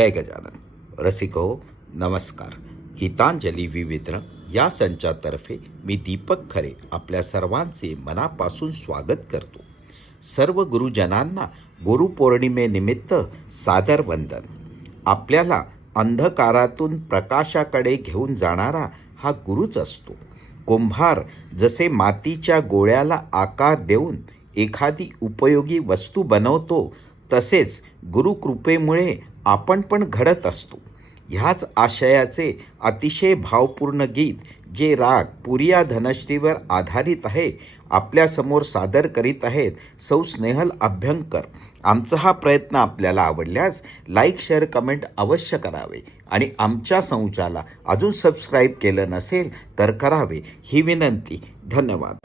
जय गजानन. रसिको नमस्कार. गीतांजली विविध या संचातर्फे मी दीपक खरे आपल्या सर्वांचे मनापासून स्वागत करतो. सर्व गुरुजनांना गुरुपौर्णिमेनिमित्त सादर वंदन. आपल्याला अंधकारातून प्रकाशाकडे घेऊन जाणारा हा गुरुच असतो. कुंभार जसे मातीच्या गोळ्याला आकार देऊन एखादी उपयोगी वस्तू बनवतो, तसेच गुरुकृपेमुळे आपण पण घडत असतो. ह्याच आशयाचे अतिशय भावपूर्ण गीत, जे राग पुरिया धनश्रीवर आधारित आहे, आपल्यासमोर सादर करीत आहेत सौ स्नेहल अभ्यंकर. आमचा हा प्रयत्न आपल्याला आवडल्यास लाईक, शेअर, कमेंट अवश्य करावे आणि आमच्या संचाला अजून सबस्क्राईब केलं नसेल तर करावे ही विनंती. धन्यवाद.